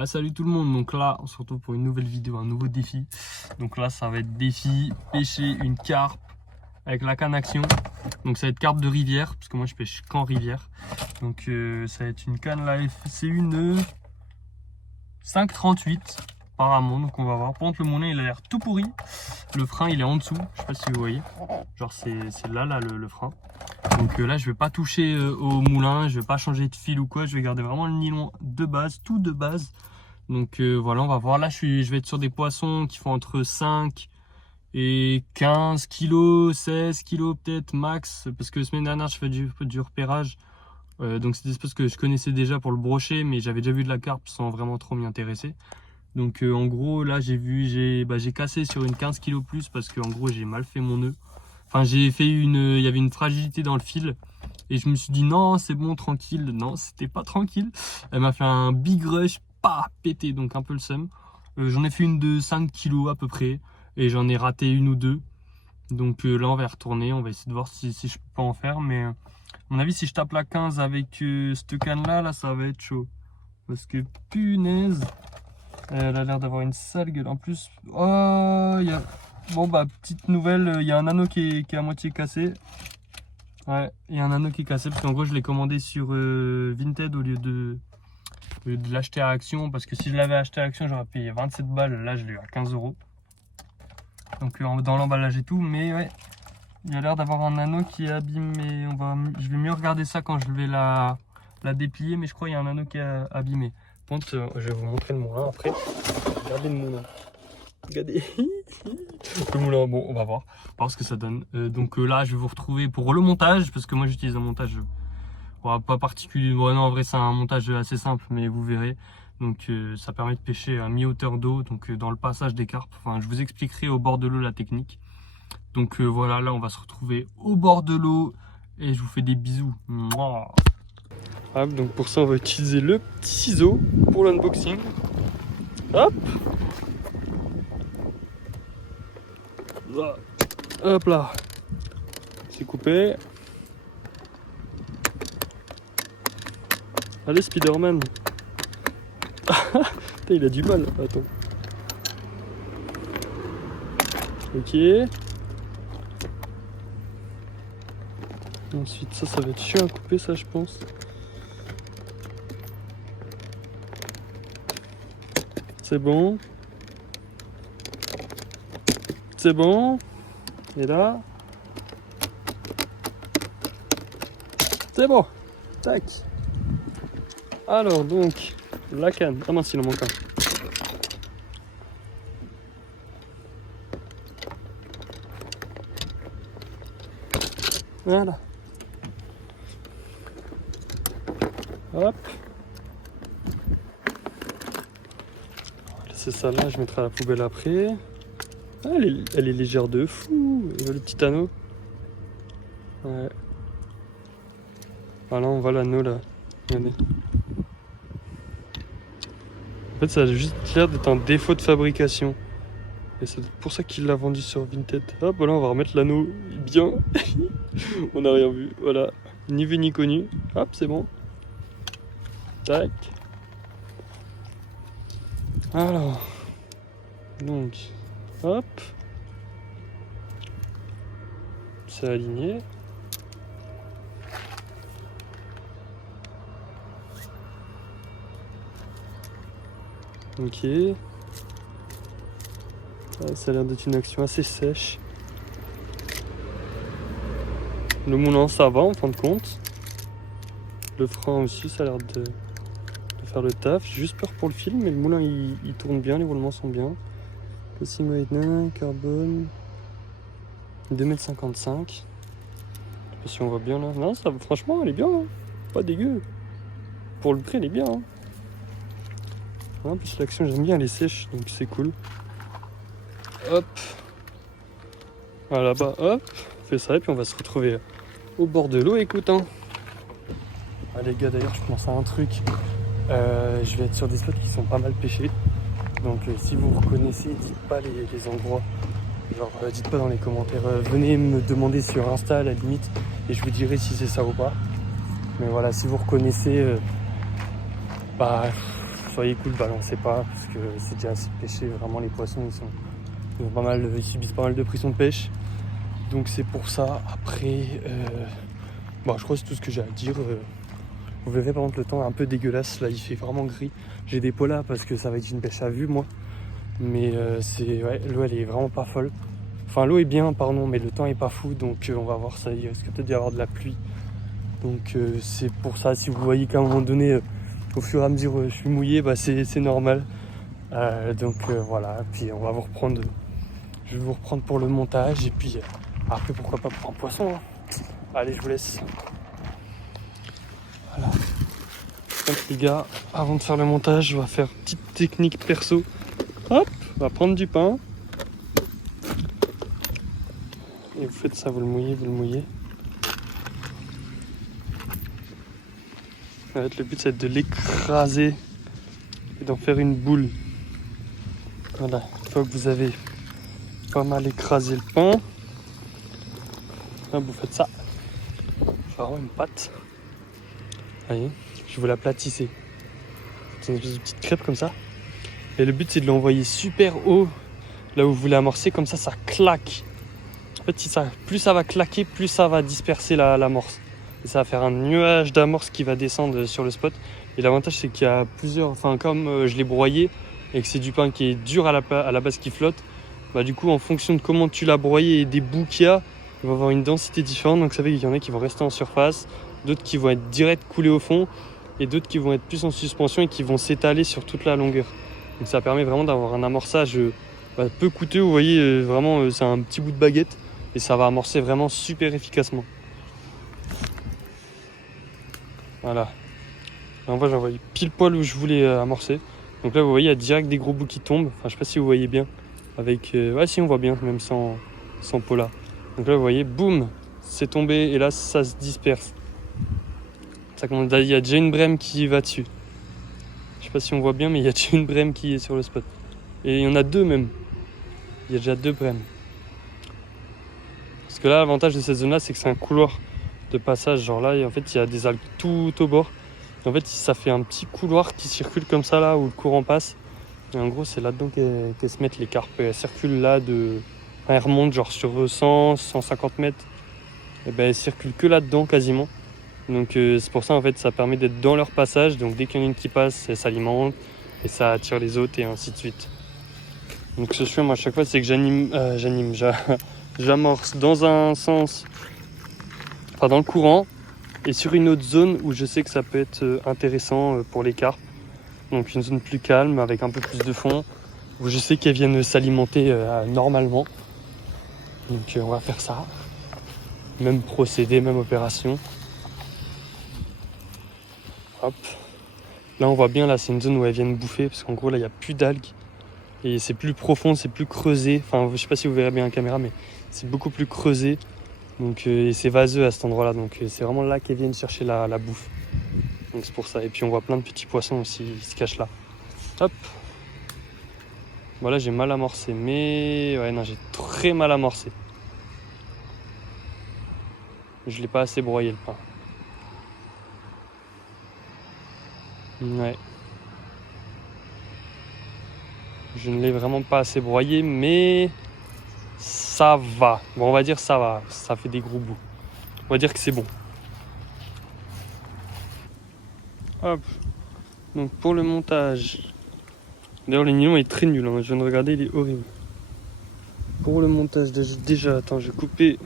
Ah, salut tout le monde, donc là on se retrouve pour une nouvelle vidéo, un nouveau défi. Donc là ça va être défi pêcher une carpe avec la canne action. Donc ça va être carpe de rivière, parce que moi je pêche qu'en rivière. Donc ça va être une canne là, c'est une 5,38 apparemment, donc on va voir. Par contre le moulin il a l'air tout pourri, le frein il est en dessous, je sais pas si vous voyez. Genre c'est là le frein. Donc là je vais pas toucher au moulin, je vais pas changer de fil ou quoi, je vais garder vraiment le nylon de base, tout de base. Donc voilà, on va voir. Là je vais être sur des poissons qui font entre 5 et 15 kilos, 16 kilos peut-être max, parce que la semaine dernière je fais du repérage. Donc c'est des espèces que je connaissais déjà pour le brochet, mais j'avais déjà vu de la carpe sans vraiment trop m'y intéresser. Donc en gros là j'ai cassé sur une 15 kilos plus parce que en gros j'ai mal fait mon nœud. Enfin il y avait une fragilité dans le fil et je me suis dit non c'est bon tranquille. Non, c'était pas tranquille. Elle m'a fait un big rush, pas pété, donc un peu le seum. J'en ai fait une de 5 kilos à peu près et j'en ai raté une ou deux. Donc là on va y retourner, on va essayer de voir si je peux pas en faire, mais à mon avis si je tape la 15 avec cette canne là ça va être chaud. Parce que punaise, elle a l'air d'avoir une sale gueule. En plus, oh, bon bah petite nouvelle, il y a un anneau qui est à moitié cassé. Ouais, il y a un anneau qui est cassé parce qu'en gros je l'ai commandé sur Vinted au lieu de l'acheter à Action, parce que si je l'avais acheté à Action j'aurais payé 27 balles, là je l'ai eu à 15 €. Donc dans l'emballage et tout, mais ouais, il y a l'air d'avoir un anneau qui est abîmé. Je vais mieux regarder ça quand je vais la déplier, mais je crois qu'il y a un anneau qui est abîmé. Par contre, je vais vous montrer le moulin après. Regardez le moulin. Regardez. Le moulin, bon, on va voir ce que ça donne. Donc là, je vais vous retrouver pour le montage, parce que moi j'utilise un montage pas particulier. Bon, non, en vrai, c'est un montage assez simple, mais vous verrez. Donc ça permet de pêcher à mi-hauteur d'eau, donc dans le passage des carpes. Enfin, je vous expliquerai au bord de l'eau la technique. Donc voilà, là on va se retrouver au bord de l'eau et je vous fais des bisous. Mouah. Ah, donc pour ça on va utiliser le petit ciseau pour l'unboxing. Hop. Là. Hop là. C'est coupé. Allez Spider-Man. Il a du mal. Attends. Ok. Ensuite ça va être chiant à couper ça je pense. C'est bon. C'est bon. Et là. C'est bon. Tac. Alors donc, la canne. Ah mince, il en manque un. Voilà. Hop. On va laisser ça là, je mettrai à la poubelle après. Ah, elle est légère de fou. Le petit anneau. Ouais. Voilà, on voit l'anneau là. Regardez. En fait, ça a juste l'air d'être un défaut de fabrication. Et c'est pour ça qu'il l'a vendu sur Vinted. Hop, voilà, on va remettre l'anneau bien. On n'a rien vu. Voilà. Ni vu ni connu. Hop, c'est bon. Tac. Alors. Donc. Hop. C'est aligné. Ok. Ah, ça a l'air d'être une action assez sèche. Le moulin ça va en fin de compte. Le frein aussi ça a l'air de faire le taf. J'ai juste peur pour le fil, mais le moulin il tourne bien, les roulements sont bien. Casting weight carbone 2,55 m. Je sais pas si on voit bien là. Non, ça franchement elle est bien, hein. Pas dégueu. Pour le prix elle est bien, hein. En plus l'action j'aime bien, elle est sèche, donc c'est cool. Hop. Voilà, là-bas, hop. On fait ça et puis on va se retrouver au bord de l'eau, écoute, hein. Ah, les gars, d'ailleurs je pense à un truc. Je vais être sur des spots qui sont pas mal pêchés. Donc si vous reconnaissez, dites pas les endroits. Genre dites pas dans les commentaires. Venez me demander sur Insta à la limite et je vous dirai si c'est ça ou pas. Mais voilà, si vous reconnaissez, bah soyez cool, balancez pas, parce que c'est déjà assez pêché. Vraiment, les poissons, ils subissent pas mal de pression de pêche. Donc c'est pour ça. Après, je crois que c'est tout ce que j'ai à dire. Vous verrez par contre le temps est un peu dégueulasse. Là, il fait vraiment gris. J'ai des polas parce que ça va être une pêche à vue, moi. Mais l'eau, elle est vraiment pas folle. Enfin, l'eau est bien, pardon, mais le temps est pas fou. Donc on va voir ça. Il risque peut-être d'y avoir de la pluie. Donc c'est pour ça. Si vous voyez qu'à un moment donné, au fur et à mesure, je suis mouillé, c'est normal. Voilà. Puis on va vous reprendre. Je vais vous reprendre pour le montage. Et puis après, pourquoi pas pour un poisson. Hein. Allez, je vous laisse. Voilà. Donc les gars, avant de faire le montage, on va faire une petite technique perso. Hop, on va prendre du pain. Et vous faites ça, vous le mouillez. En fait, le but c'est de l'écraser et d'en faire une boule. Voilà, une fois que vous avez pas mal écrasé le pain, là, vous faites ça. C'est vraiment une pâte. Voyez, je vous l'aplatissez. C'est une espèce de petite crêpe comme ça. Et le but c'est de l'envoyer super haut, là où vous voulez amorcer, comme ça claque. En fait, plus ça va claquer, plus ça va disperser l'amorce. Et ça va faire un nuage d'amorce qui va descendre sur le spot. Et l'avantage c'est qu'il y a plusieurs, comme je l'ai broyé et que c'est du pain qui est dur à la base qui flotte, du coup en fonction de comment tu l'as broyé et des bouts qu'il y a, il va avoir une densité différente. Donc ça fait qu'il y en a qui vont rester en surface, d'autres qui vont être direct coulés au fond et d'autres qui vont être plus en suspension et qui vont s'étaler sur toute la longueur. Donc ça permet vraiment d'avoir un amorçage peu coûteux. Vous voyez, vraiment c'est un petit bout de baguette et ça va amorcer vraiment super efficacement. Voilà. Là, j'ai envoyé pile poil où je voulais amorcer. Donc là vous voyez il y a direct des gros bouts qui tombent. Enfin je sais pas si vous voyez bien. Avec si on voit bien même sans pola. Donc là vous voyez, boum, c'est tombé et là ça se disperse. Il y a déjà une brème qui va dessus. Je sais pas si on voit bien mais il y a déjà une brème qui est sur le spot. Et il y en a deux même. Il y a déjà deux brèmes. Parce que là l'avantage de cette zone là c'est que c'est un couloir de passage. Genre là en fait il y a des algues tout au bord. En fait, ça fait un petit couloir qui circule comme ça là où le courant passe. Et en gros, c'est là-dedans qu'elles se mettent les carpes. Elles circulent là elles remontent genre sur 100, 150 mètres. Et elles circulent que là-dedans quasiment. Donc c'est pour ça en fait, ça permet d'être dans leur passage. Donc dès qu'il y en a une qui passe, elles s'alimentent et ça attire les autres et ainsi de suite. Donc ce que je fais moi à chaque fois, c'est que j'amorce dans un sens, dans le courant. Et sur une autre zone où je sais que ça peut être intéressant pour les carpes. Donc une zone plus calme avec un peu plus de fond. Où je sais qu'elles viennent s'alimenter normalement. Donc on va faire ça. Même procédé, même opération. Hop. Là on voit bien, là c'est une zone où elles viennent bouffer. Parce qu'en gros là il n'y a plus d'algues. Et c'est plus profond, c'est plus creusé. Enfin je sais pas si vous verrez bien en caméra mais c'est beaucoup plus creusé. Donc et c'est vaseux à cet endroit là, donc c'est vraiment là qu'elles viennent chercher la bouffe. Donc c'est pour ça. Et puis on voit plein de petits poissons aussi, ils se cachent là. Hop. Voilà, j'ai mal amorcé, mais j'ai très mal amorcé. Je l'ai pas assez broyé le pain. Ouais. Je ne l'ai vraiment pas assez broyé, mais ça va. Bon, on va dire ça va. Ça fait des gros bouts. On va dire que c'est bon. Hop. Donc pour le montage. D'ailleurs, le nylon est très nul. Hein. Je viens de regarder, il est horrible. Pour le montage, déjà, attends, j'ai coupé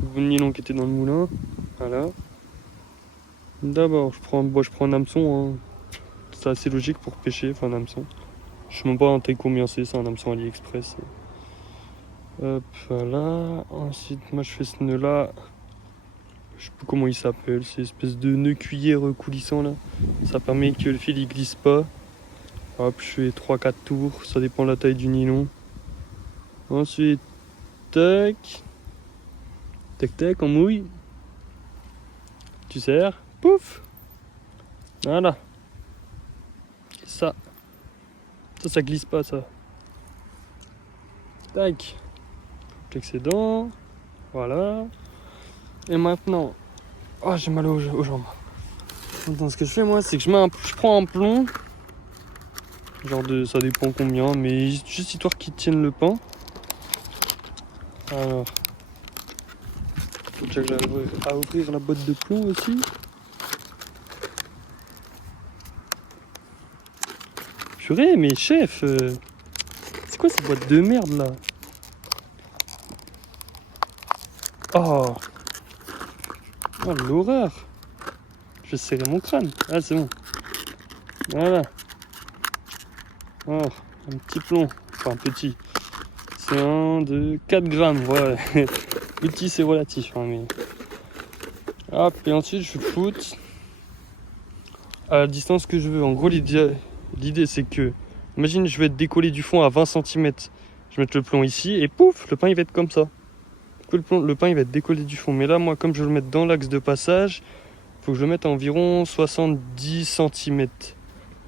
le bout de nylon qui était dans le moulin. Voilà. D'abord, je prends un hameçon. Hein. C'est assez logique pour pêcher, un hameçon. Je sais même pas en taille combien c'est un hameçon AliExpress. Hop, voilà. Ensuite, moi je fais ce nœud là. Je sais plus comment il s'appelle. C'est une espèce de nœud cuillère coulissant là. Ça permet que le fil il glisse pas. Hop, je fais 3-4 tours. Ça dépend de la taille du nylon. Ensuite, tac. Tac tac, on mouille. Tu serres. Pouf. Voilà. Et ça glisse pas ça. Tac. L'excédent. Voilà. Et maintenant. Oh, j'ai mal aux jambes. Donc ce que je fais moi, c'est que je prends un plomb. Genre ça dépend combien, mais juste histoire qu'ils tiennent le pain. Alors, faut déjà que j'arrive à ouvrir la boîte de plomb aussi. Purée, mais chef, c'est quoi cette boîte de merde là? Oh, oh l'horreur! Je vais serrer mon crâne. Ah, c'est bon. Voilà. Oh, un petit plomb. Enfin, petit. C'est un de 4 grammes. Ouais. Petit, c'est relatif. Hein, mais... Hop, et ensuite, je foute à la distance que je veux. En gros, l'idée c'est que, imagine, je vais être décollé du fond à 20 cm. Je vais mettre le plomb ici et pouf, le pain il va être comme ça. Le pain il va être décollé du fond. Mais là, moi, comme je veux le mettre dans l'axe de passage, il faut que je le mette à environ 70 cm.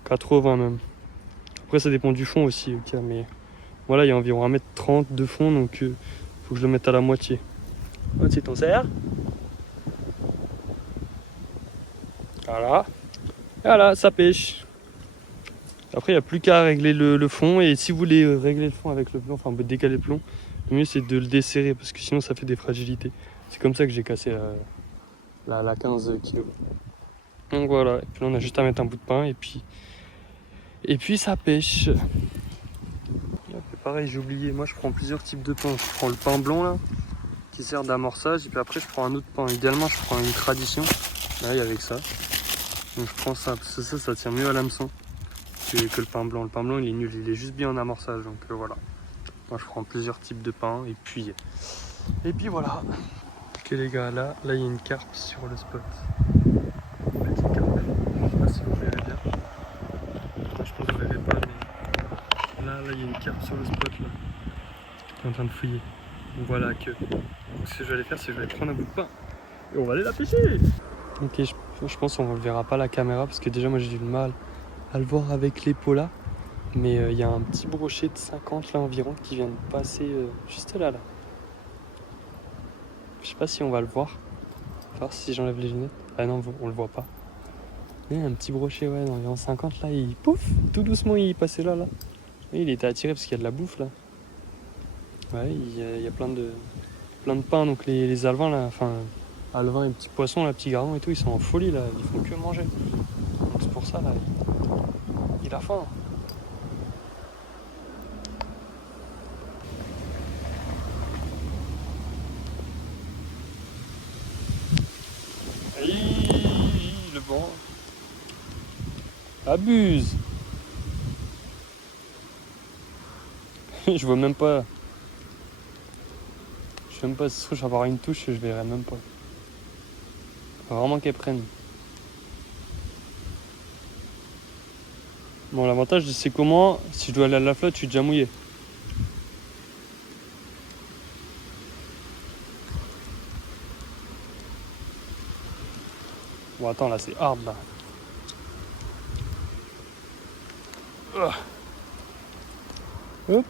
80 même. Après, ça dépend du fond aussi. Okay, mais voilà, il y a environ 1m30 de fond, donc il faut que je le mette à la moitié. C'est ton serre. Voilà. Voilà, ça pêche. Après, il n'y a plus qu'à régler le fond. Et si vous voulez régler le fond avec le plomb, enfin décaler le plomb, le mieux c'est de le desserrer parce que sinon ça fait des fragilités. C'est comme ça que j'ai cassé la 15 kg. Donc voilà, et puis là on a juste à mettre un bout de pain et puis ça pêche. Et pareil, j'ai oublié, moi je prends plusieurs types de pain. Je prends le pain blanc là, qui sert d'amorçage, et puis après je prends un autre pain. Idéalement je prends une tradition, là avec ça. Donc je prends ça, parce que ça tient mieux à l'hameçon que le pain blanc. Le pain blanc il est nul, il est juste bien en amorçage, donc voilà. Moi je prends plusieurs types de pain, et puis voilà. Ok les gars, là il y a une carpe sur le spot. Une petite carpe, je sais pas si vous verrez bien. Moi je pense que vous verrez pas, mais là il y a une carpe sur le spot là, qui est en train de fouiller. Donc voilà que, donc, ce que je vais aller faire, c'est que je vais aller prendre un bout de pain, et on va aller la pêcher. Ok, je pense qu'on ne le verra pas à la caméra, parce que déjà moi j'ai du mal à le voir avec l'épaule là. Mais il y a un petit brochet de 50 là environ qui vient de passer juste là. Je sais pas si on va le voir. Voir si j'enlève les lunettes. Ah non, on le voit pas. Mais un petit brochet ouais, d'environ 50 là, il pouf, tout doucement il passait là. Et il était attiré parce qu'il y a de la bouffe là. Ouais, il y a plein de pain, donc les alevins là, enfin alevins et petits poissons là, petits gardons et tout, ils sont en folie là, ils font que manger. Donc c'est pour ça là, il a faim. Le vent abuse. Je vois même pas. Je sais même pas si je vais avoir une touche, je verrai même pas. Faut vraiment qu'elle prenne. Bon, l'avantage c'est comment, si je dois aller à la flotte, je suis déjà mouillé. Bon attends, là c'est hard là. Hop.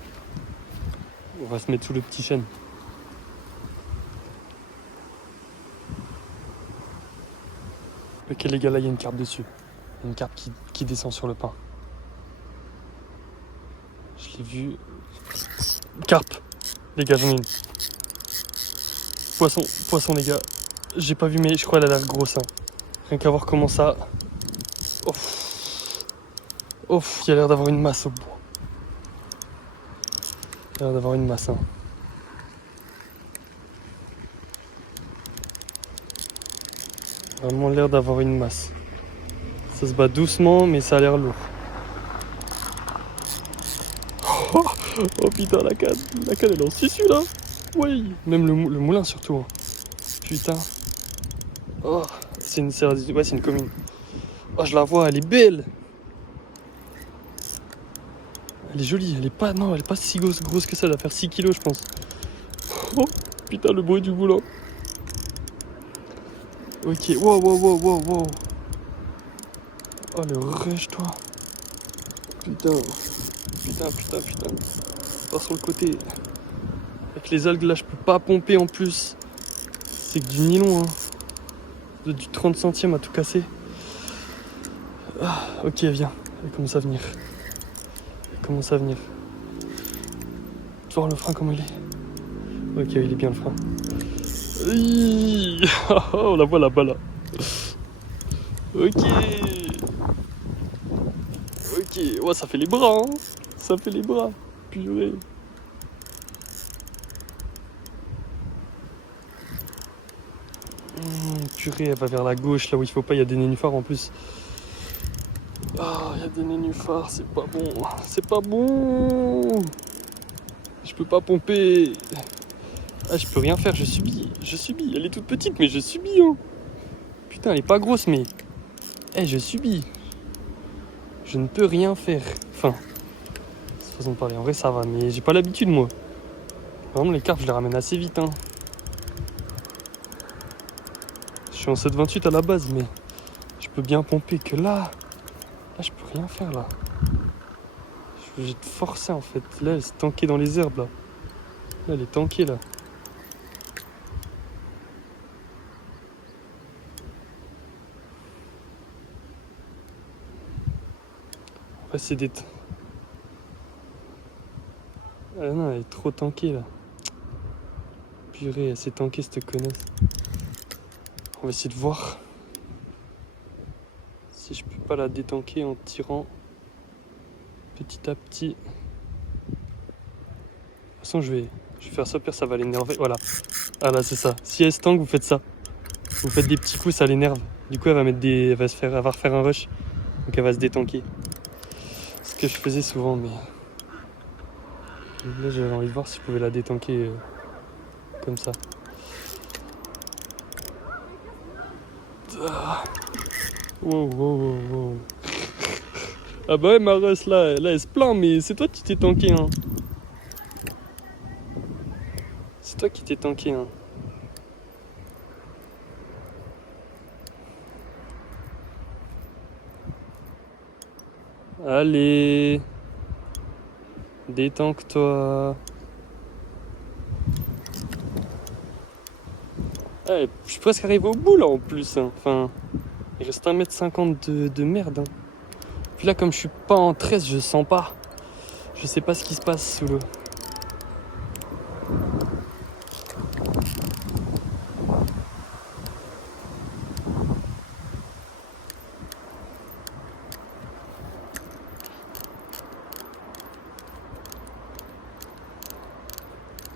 On va se mettre sous le petit chêne. Ok les gars, là il y a une carpe dessus. Il y a une carpe qui descend sur le pain. Je l'ai vu. Carpe. Les gars, j'en ai une. Poisson les gars. J'ai pas vu mais je crois qu'elle a l'air grosse. Hein. Rien qu'à voir comment ça... Ouf, il y a l'air d'avoir une masse au bout. Il y a l'air d'avoir une masse. Hein. Vraiment l'air d'avoir une masse. Ça se bat doucement, mais ça a l'air lourd. Oh putain, la canne elle est en tissu là. Oui, même le moulin surtout. Hein. Putain. Oh, c'est une commune. Oh, je la vois, elle est belle. Elle est jolie, elle est pas si grosse que ça, elle va faire 6 kilos je pense. Oh, putain, le bruit du moulin. Ok, wow. Oh, le rush, toi. Putain. Pas sur le côté. Avec les algues là, je peux pas pomper en plus. C'est que du nylon, hein. Du 30 centièmes à tout casser. Ah, ok, viens. Elle commence à venir. commence à venir. Tu vois le frein comment il est? Ok, il est bien le frein. Oh, la voit là-bas là. Ok. Ok, ouais, ça fait les bras, hein. Ça fait les bras. Purée. Purée, elle va vers la gauche, là où il faut pas, il y a des nénuphars en plus. Ah, il y a des nénuphars, c'est pas bon. C'est pas bon. Je peux pas pomper. Ah, je peux rien faire, je subis. Je subis. Elle est toute petite, mais je subis, hein. Putain, elle est pas grosse, mais... je subis. Je ne peux rien faire. Enfin, façon de parler. En vrai, ça va, mais j'ai pas l'habitude, moi. Vraiment, les carpes, je les ramène assez vite, hein. Je suis en 7,28 à la base, mais je peux bien pomper que là. Là, je peux rien faire, là. Je suis obligé de forcer, en fait. Là, elle s'est tankée dans les herbes, là. Là, elle est tankée, là. Après, c'est des... Ah non, elle est trop tankée, là. Purée, elle s'est tankée, cette connasse. On va essayer de voir si je peux pas la détanker en tirant petit à petit. De toute façon, je vais faire ça, pire, ça va l'énerver. Voilà. Ah là, c'est ça. Si elle se tank, vous faites ça. Vous faites des petits coups, ça l'énerve. Du coup, elle va mettre des... elle va refaire un rush. Donc elle va se détanker. Ce que je faisais souvent, mais... Là, j'avais envie de voir si je pouvais la détanker comme ça. Ah. Wow, wow, wow, wow. Ah bah ouais, Maros, là, elle se plaint, mais c'est toi qui t'es tanké, hein. C'est toi qui t'es tanké, hein. Allez. Détanque-toi. Je suis presque arrivé au bout, là, en plus, hein. Enfin, il reste 1,50 m de merde, hein. Puis là, comme je suis pas en 13, je sens pas. Je sais pas ce qui se passe sous l'eau.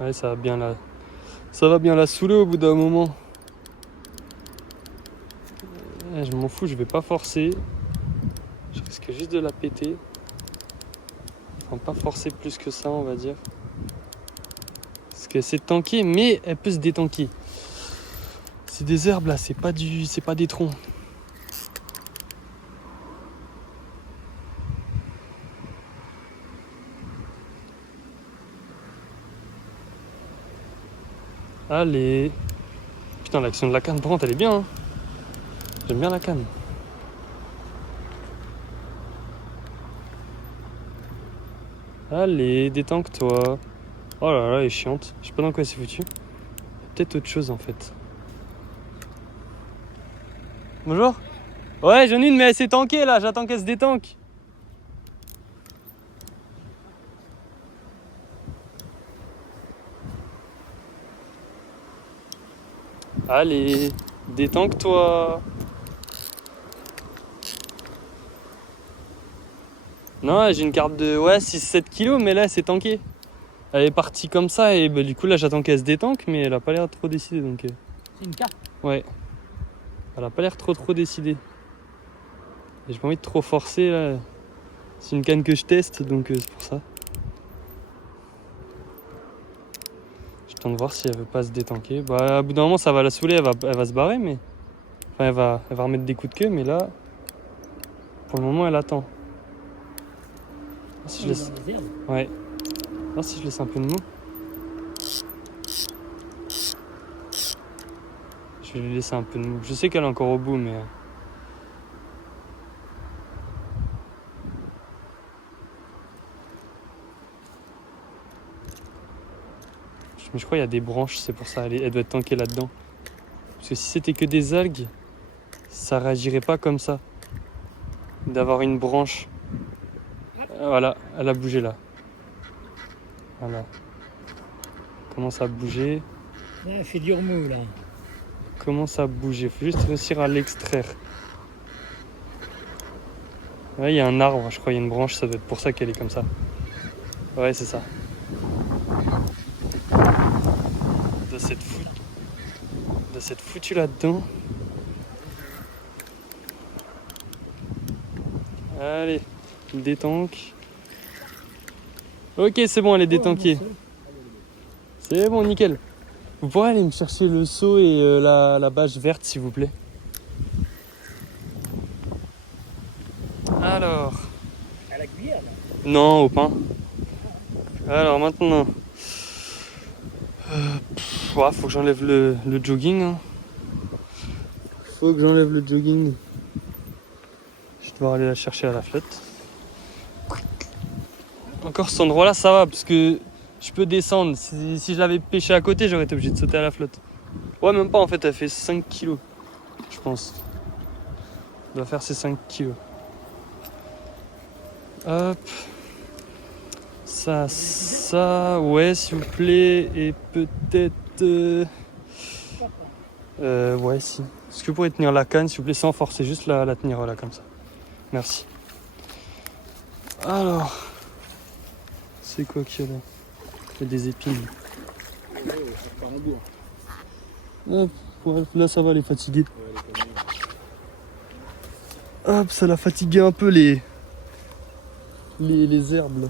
Ouais, ça va bien là. Ça va bien la saouler au bout d'un moment. Je m'en fous, je vais pas forcer. Je risque juste de la péter. Enfin, pas forcer plus que ça, on va dire. Parce que c'est tanké, mais elle peut se détanker. C'est des herbes là, c'est pas des troncs. Allez. Putain, l'action de la canne, par contre, elle est bien, hein. J'aime bien la canne. Allez, détanque-toi. Oh là là, elle est chiante. Je sais pas dans quoi elle s'est foutue. Peut-être autre chose en fait. Bonjour. Ouais, j'en ai une, mais elle s'est tankée là. J'attends qu'elle se détanque. Allez, détanque-toi. Non, j'ai une carte de 6-7 kilos, mais là, elle s'est tankée. Elle est partie comme ça, et bah, du coup, là, j'attends qu'elle se détanque, mais elle a pas l'air trop décidée. Donc, C'est une carte? Ouais. Elle a pas l'air trop décidée. Et j'ai pas envie de trop forcer, là. C'est une canne que je teste, donc c'est pour ça. J'attends de voir si elle veut pas se détanker. Bah, à bout d'un moment, ça va la saouler, elle va se barrer, mais... Enfin, elle va remettre des coups de queue, mais là... Pour le moment, elle attend. Si je laisse... Ouais. Alors si je laisse un peu de mou. Je vais lui laisser un peu de mou. Je sais qu'elle est encore au bout, mais... Mais je crois qu'il y a des branches, c'est pour ça. Elle doit être tankée là-dedans. Parce que si c'était que des algues, ça réagirait pas comme ça. D'avoir une branche. Voilà, elle a bougé là. Voilà. Commence à bouger. Là, elle fait du remous là. Commence à bouger. Faut juste réussir à l'extraire. Ouais, il y a un arbre, je crois, il y a une branche, ça doit être pour ça qu'elle est comme ça. Ouais, c'est ça. De cette foutue là-dedans. Allez, détanque. Ok, c'est bon, elle est détanquée. C'est bon, nickel. Vous pourrez aller me chercher le seau et la bâche verte, s'il vous plaît. Alors. À la cuillère là. Non, au pain. Alors maintenant. Ouais, faut que j'enlève le jogging. Hein. Faut que j'enlève le jogging. Je vais devoir aller la chercher à la flotte. Encore cet endroit-là, ça va, parce que je peux descendre. Si je l'avais pêché à côté, j'aurais été obligé de sauter à la flotte. Ouais, même pas, en fait, elle fait 5 kilos, je pense. Elle doit faire ses 5 kilos. Hop. Ça, ouais, s'il vous plaît. Et peut-être... ouais, si. Est-ce que vous pourriez tenir la canne, s'il vous plaît, sans forcer, juste la tenir là, comme ça. Merci. Alors... C'est quoi qu'il y a là? Il y a des épines. Hop, ouais, là ça va, elle est fatiguée. Hop, ça l'a fatigué un peu les herbes là.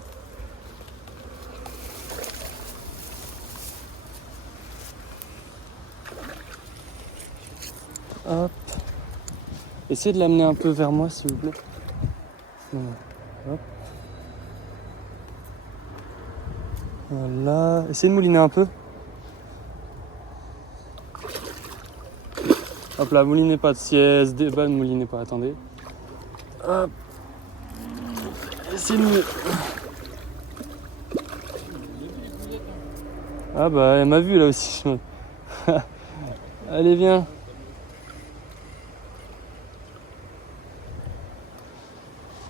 Hop. Essayez de l'amener un peu vers moi s'il vous plaît. Hop. Voilà. Essayez de mouliner un peu. Hop là, moulinez pas. Si elle se débat, ne moulinez pas. Attendez. Hop. Essayez de... Ah bah, elle m'a vu là aussi. Allez, viens.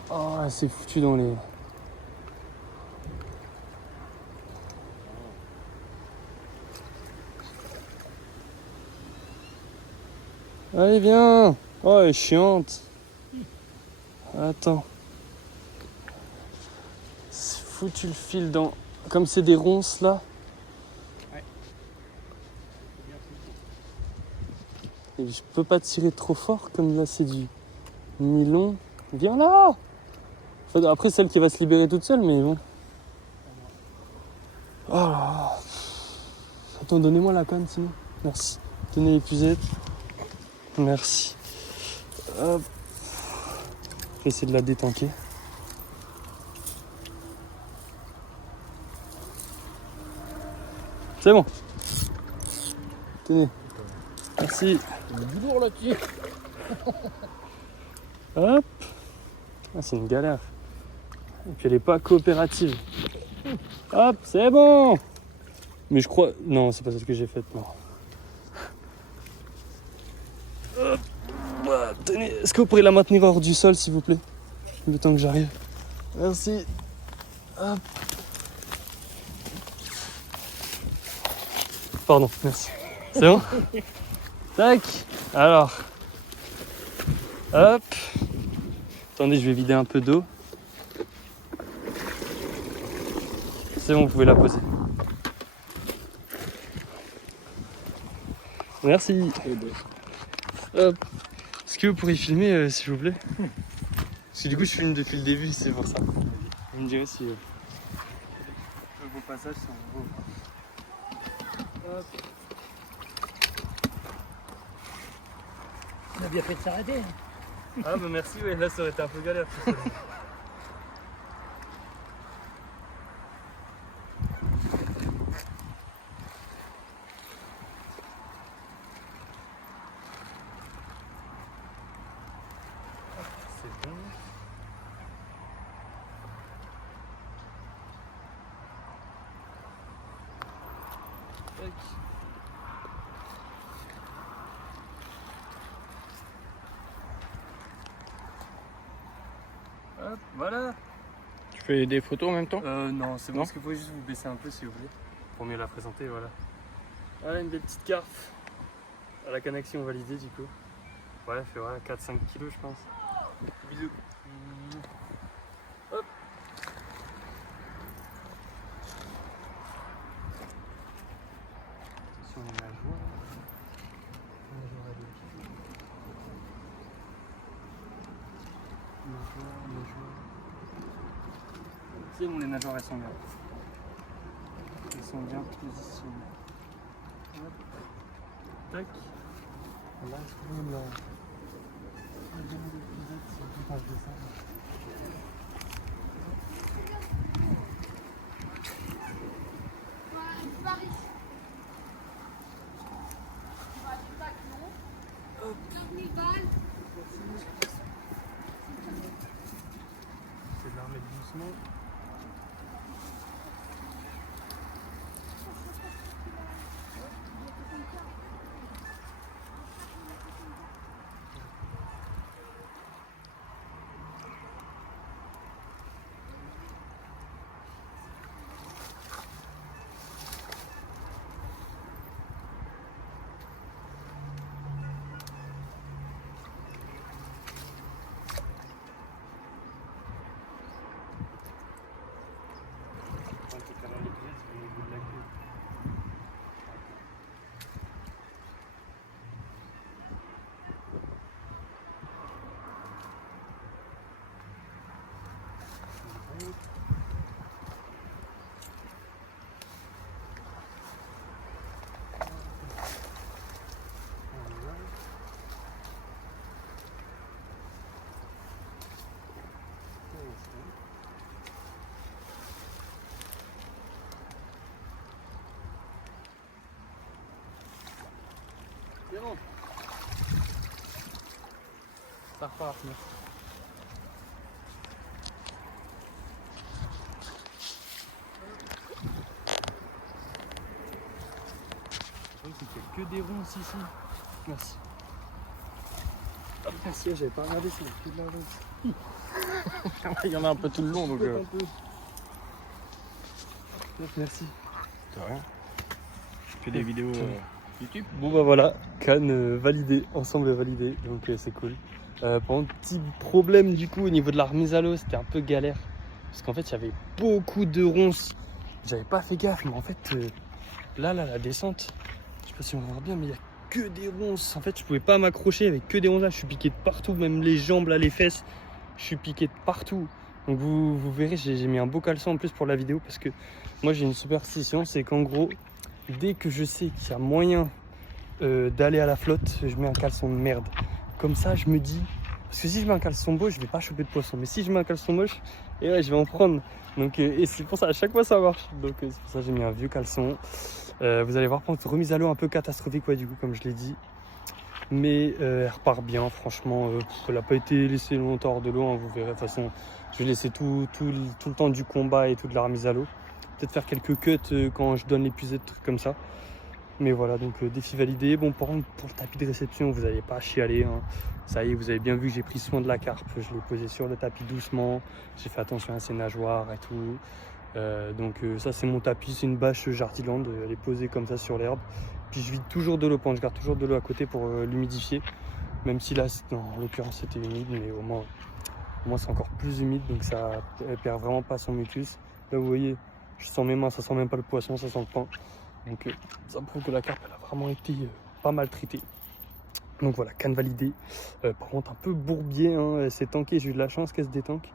Oh, elle s'est foutue dans les... Allez, viens. Oh, elle est chiante. Attends. C'est foutu le fil dans... Comme c'est des ronces là. Ouais. Et je peux pas tirer trop fort comme là c'est du nylon. Viens là. Enfin, après celle qui va se libérer toute seule mais bon. Oh là là. Attends, donnez-moi la canne sinon. Merci. Tenez l'épuisette. Merci. Hop. Je vais essayer de la détanquer. C'est bon. Tenez. Merci. Du lourd là-dessus. Hop. Ah, c'est une galère. Et puis elle est pas coopérative. Hop, c'est bon. Mais je crois... Non, c'est pas celle que j'ai faite, non. Hop. Bah, tenez, est-ce que vous pourriez la maintenir hors du sol, s'il vous plaît? Le temps que j'arrive. Merci. Hop. Pardon, merci. C'est bon? Tac. Alors. Hop. Attendez, je vais vider un peu d'eau. C'est bon, vous pouvez la poser. Merci. Hop. Est-ce que vous pourriez filmer, s'il vous plaît? Parce que du coup, je filme depuis le début, c'est pour ça. Vous me direz si... vos passages sont beaux. Hop. On a bien fait de s'arrêter. Hein. Ah bah merci, ouais, là ça aurait été un peu galère. C'est bon. Tac. Hop, voilà. fais des photos en même temps? Non, c'est bon, Non parce qu'il faut juste vous baisser un peu si vous voulez, pour mieux la présenter, voilà. Voilà une belle petite carpe à la connexion validée du coup. Ouais, elle fait voilà, 4-5 kilos je pense. Bisous. Hop. Attention, on est la joie. C'est bon, les nageoires elles sont bien. Elles sont bien positionnées. Hop. Tac. Là, je trouve là. Le dernier épisode, c'est tout passe de ça. C'est de la remettre doucement. C'est bon. Ça repart, merci. Je crois qu'il y a que des ronces ici. Merci. Hop, merci, j'avais pas regardé ça, il y a que de la ronce. Il y en a un peu tout le long donc. Un peu. Merci. C'est rien. Je fais des vidéos YouTube. Bon bah voilà, canne validée, ensemble validé, donc c'est cool. Par contre, petit problème du coup au niveau de la remise à l'eau, c'était un peu galère. Parce qu'en fait, il y avait beaucoup de ronces. J'avais pas fait gaffe, mais en fait, là, la descente, je sais pas si on voit bien, mais il y a que des ronces. En fait, je pouvais pas m'accrocher avec que des ronces là. Je suis piqué de partout, même les jambes, là, les fesses. Je suis piqué de partout. Donc vous verrez, j'ai mis un beau caleçon en plus pour la vidéo parce que moi j'ai une superstition, c'est qu'en gros, dès que je sais qu'il y a moyen d'aller à la flotte, je mets un caleçon de merde. Comme ça, je me dis, parce que si je mets un caleçon beau, je vais pas choper de poisson. Mais si je mets un caleçon moche, et ouais, je vais en prendre. Donc, et c'est pour ça, à chaque fois ça marche. Donc c'est pour ça que j'ai mis un vieux caleçon. Vous allez voir, prendre une remise à l'eau un peu catastrophique, ouais, du coup, comme je l'ai dit. Mais elle repart bien, franchement. Elle n'a pas été laissée longtemps hors de l'eau, hein, vous verrez. De toute façon, je vais laisser tout le temps du combat et toute la remise à l'eau. Peut-être faire quelques cuts quand je donne l'épuisette, trucs comme ça. Mais voilà, donc défi validé. Bon, par contre, pour le tapis de réception, vous n'allez pas chialer. Hein. Ça y est, vous avez bien vu que j'ai pris soin de la carpe. Je l'ai posée sur le tapis doucement. J'ai fait attention à ses nageoires et tout. Donc ça, c'est mon tapis. C'est une bâche Jardiland. Elle est posée comme ça sur l'herbe. Puis je vide toujours de l'eau. Je garde toujours de l'eau à côté pour l'humidifier. Même si là, en l'occurrence, c'était humide. Mais au moins c'est encore plus humide. Donc ça ne perd vraiment pas son mucus. Là, vous voyez, je sens mes mains. Ça sent même pas le poisson. Ça sent le pain. Donc ça prouve que la carpe elle a vraiment été pas mal traitée. Donc voilà, canne validée. Par contre un peu bourbier, hein, elle s'est tankée, j'ai eu de la chance qu'elle se détanque.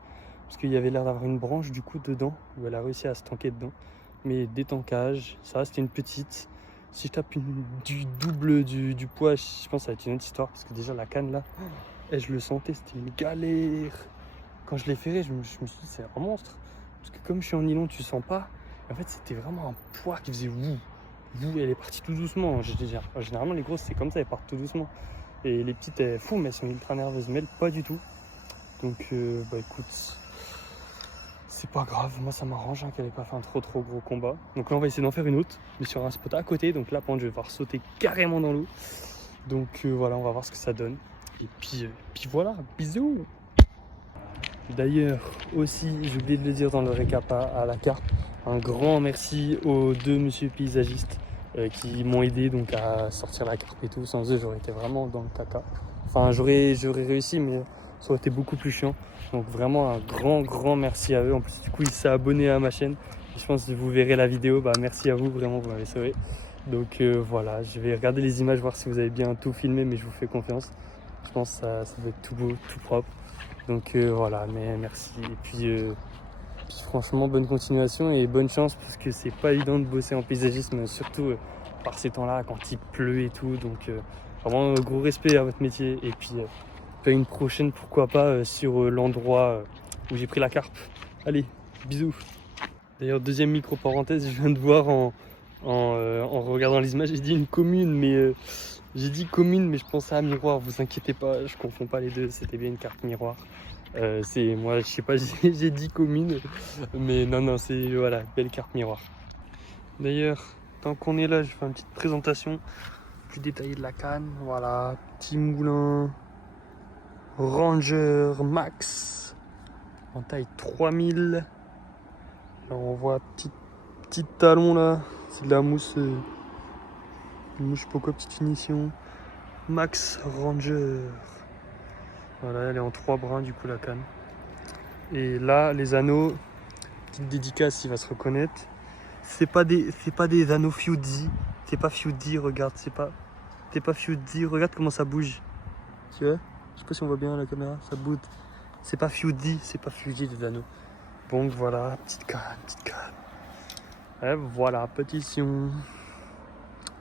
Parce qu'il y avait l'air d'avoir une branche du coup dedans, où elle a réussi à se tanker dedans. Mais détankage, ça c'était une petite. Si je tape du double du poids, je pense que ça va être une autre histoire. Parce que déjà la canne là, je le sentais, c'était une galère. Quand je l'ai ferré, je me suis dit c'est un monstre. Parce que comme je suis en nylon, tu sens pas. En fait c'était vraiment un poids qui faisait wouh. Elle est partie tout doucement. Généralement, les grosses, c'est comme ça, elles partent tout doucement. Et les petites, elles font, mais elles sont ultra nerveuses. Mais elles, pas du tout. Donc, bah écoute, c'est pas grave. Moi, ça m'arrange qu'elle ait pas fait un trop gros combat. Donc là, on va essayer d'en faire une autre, mais sur un spot à côté. Donc là, par contre, je vais devoir sauter carrément dans l'eau. Donc voilà, on va voir ce que ça donne. Et puis voilà, bisous. D'ailleurs, aussi, j'ai oublié de le dire dans le récap à la carpe, un grand merci aux deux monsieur paysagistes qui m'ont aidé donc à sortir la carpe et tout. Sans eux, j'aurais été vraiment dans le caca. Enfin, j'aurais réussi, mais ça aurait été beaucoup plus chiant. Donc vraiment un grand merci à eux. En plus, du coup, il s'est abonné à ma chaîne. Et je pense que vous verrez la vidéo. Bah, merci à vous, vraiment, vous m'avez sauvé. Donc voilà, je vais regarder les images, voir si vous avez bien tout filmé, mais je vous fais confiance. Je pense que ça doit être tout beau, tout propre. Donc voilà, mais merci. Et puis franchement, bonne continuation et bonne chance parce que c'est pas évident de bosser en paysagisme, surtout par ces temps-là, quand il pleut et tout. Donc vraiment gros respect à votre métier. Et puis une prochaine, pourquoi pas, sur l'endroit où j'ai pris la carpe. Allez, bisous. D'ailleurs, deuxième micro-parenthèse, je viens de voir en regardant les images, j'ai dit une commune, mais j'ai dit commune, mais je pensais à miroir, vous inquiétez pas, je confonds pas les deux, c'était bien une carte miroir. C'est moi, je sais pas, j'ai dit commune, mais non, c'est voilà, belle carte miroir. D'ailleurs, tant qu'on est là, je fais une petite présentation plus détaillée de la canne. Voilà, petit moulin Ranger Max en taille 3000. Là, on voit petit talon là, c'est de la mousse. Je sais pas quoi, petite finition. Max Ranger. Voilà, elle est en 3 brins du coup la canne. Et là, les anneaux, petite dédicace, il va se reconnaître. C'est pas des anneaux Fiuzi. C'est pas Fiuzi, regarde, c'est pas Fiuzi. Regarde comment ça bouge. Tu vois? Je sais pas si on voit bien à la caméra, ça bouge. C'est pas Fiuzi les anneaux. Donc voilà, petite canne. Et voilà, pétition.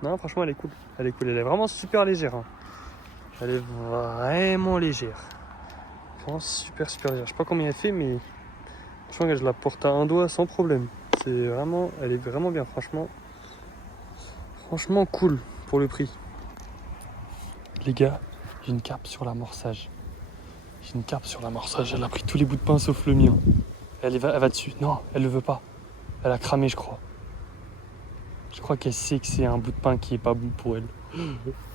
Non, franchement, elle est cool. Elle est vraiment super légère. Hein. Elle est vraiment légère. Vraiment super légère. Je sais pas combien elle fait, mais je crois que je la porte à un doigt sans problème. Elle est vraiment bien, franchement. Franchement cool pour le prix. Les gars, j'ai une carpe sur l'amorçage. Elle a pris tous les bouts de pain sauf le mien. Elle va dessus. Non, elle le veut pas. Elle a cramé, je crois. Je crois qu'elle sait que c'est un bout de pain qui est pas bon pour elle.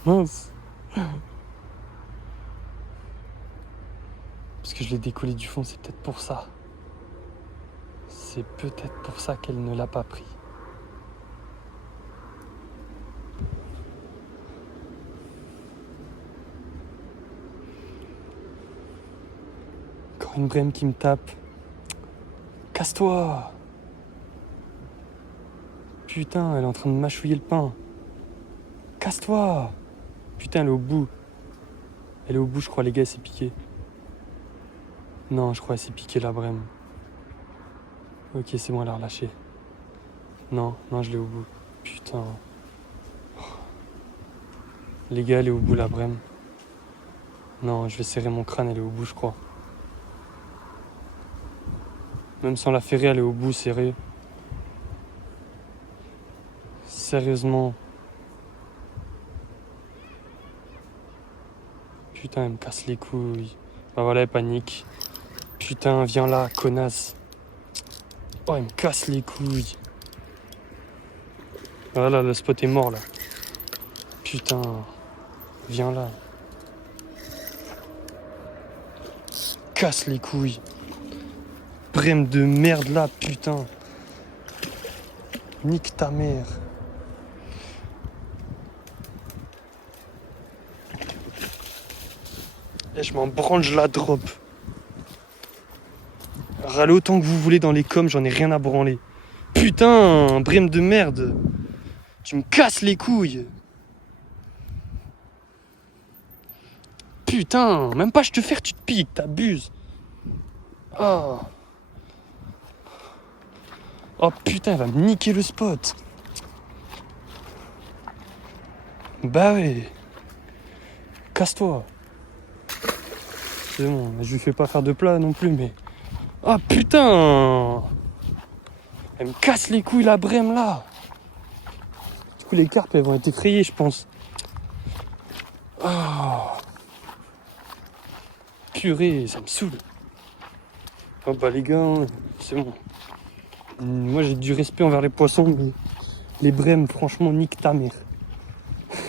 Mince. Parce que je l'ai décollé du fond, c'est peut-être pour ça. C'est peut-être pour ça qu'elle ne l'a pas pris. Encore une brème qui me tape. Casse-toi! Putain, elle est en train de mâchouiller le pain. Casse-toi! Putain, elle est au bout. Je crois, les gars, elle s'est piquée. Non, je crois qu'elle s'est piquée la brème. Ok, c'est bon, elle a relâché. Non, je l'ai au bout. Putain. Les gars, elle est au bout, la brème. Non, je vais serrer mon crâne, elle est au bout, je crois. Même sans la ferrer, elle est au bout, serrée. Sérieusement. Putain, elle me casse les couilles. Bah voilà, elle panique. Putain, viens là, connasse. Oh, elle me casse les couilles. Voilà, le spot est mort là. Putain, viens là. Casse les couilles. Brème de merde là, putain. Nique ta mère. Et je m'en branle, je la drop. Râlez autant que vous voulez dans les coms, j'en ai rien à branler. Putain, brème de merde. Tu me casses les couilles. Putain, même pas je te faire, tu te piques, t'abuses. Oh. Oh putain, elle va me niquer le spot. Bah ouais. Casse-toi. C'est bon, je lui fais pas faire de plat non plus, mais... Oh putain. Elle me casse les couilles la brème là. Du coup les carpes elles vont être effrayées je pense. Oh. Purée, ça me saoule. Oh bah les gars, c'est bon. Moi j'ai du respect envers les poissons, mais les brèmes, franchement, nique ta mère.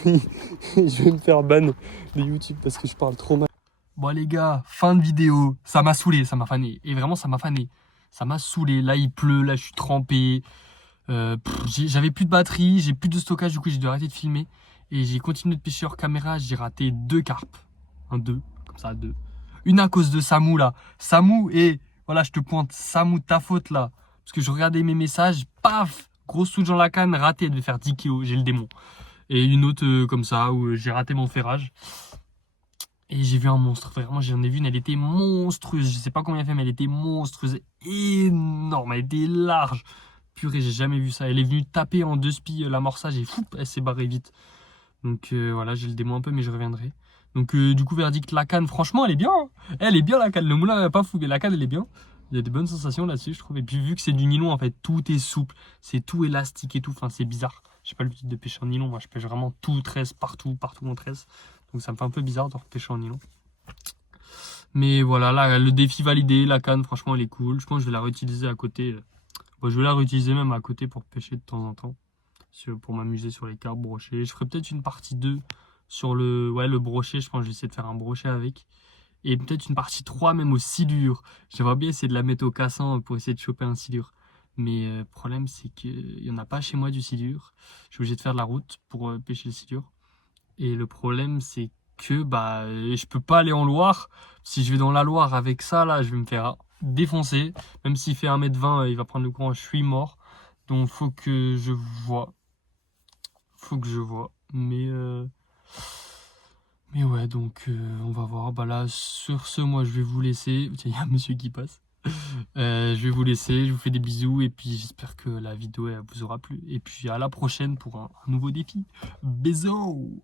Je vais me faire ban de YouTube parce que je parle trop mal. Bon les gars, fin de vidéo. Ça m'a saoulé, ça m'a fané. Et vraiment, ça m'a fané. Ça m'a saoulé. Là, il pleut, là, je suis trempé. J'avais plus de batterie, j'ai plus de stockage, du coup, j'ai dû arrêter de filmer. Et j'ai continué de pêcher hors caméra. J'ai raté 2 carpes. Deux, comme ça, 2. Une à cause de Samou, là. Samou, et voilà, je te pointe. Samou, ta faute, là. Parce que je regardais mes messages, paf, grosse souche dans la canne, raté, elle devait faire 10 kilos, j'ai le démon. Et une autre comme ça, où j'ai raté mon ferrage. Et j'ai vu un monstre, vraiment, j'en ai vu une, elle était monstrueuse. Je sais pas combien elle fait, mais elle était monstrueuse, énorme, elle était large. Purée, j'ai jamais vu ça. Elle est venue taper en 2 spies l'amorçage et fou, elle s'est barrée vite. Donc voilà, j'ai le démon un peu, mais je reviendrai. Donc du coup, verdict, la canne, franchement, elle est bien. Hein. Elle est bien, la canne. Le moulin, pas fou, mais la canne, elle est bien. Il y a des bonnes sensations là-dessus, je trouve. Et puis vu que c'est du nylon, en fait, tout est souple. C'est tout élastique et tout. Enfin, c'est bizarre. J'ai pas l'habitude de pêcher en nylon. Moi, je pêche vraiment tout tresse, partout en tresse. Donc ça me fait un peu bizarre de repêcher en nylon. Mais voilà, là, le défi validé. La canne, franchement, elle est cool. Je pense que je vais la réutiliser à côté. Bon, je vais la réutiliser même à côté pour pêcher de temps en temps. Pour m'amuser sur les carpes brochées. Je ferai peut-être une partie 2 sur le brochet. Je pense que je vais essayer de faire un brochet avec. Et peut-être une partie 3 même aux silures. J'aimerais bien essayer de la mettre au cassant pour essayer de choper un silure. Mais le problème, c'est qu'il n'y en a pas chez moi du silure. Je suis obligé de faire de la route pour pêcher le silure. Et le problème, c'est que je peux pas aller en Loire. Si je vais dans la Loire avec ça, là, je vais me faire défoncer. Même s'il fait 1m20, il va prendre le courant, je suis mort. Donc, faut que je vois. Mais ouais, donc on va voir. Bah là, sur ce, moi, je vais vous laisser. Tiens, il y a un monsieur qui passe. Je vais vous laisser. Je vous fais des bisous. Et puis, j'espère que la vidéo elle vous aura plu. Et puis, à la prochaine pour un nouveau défi. Bisous!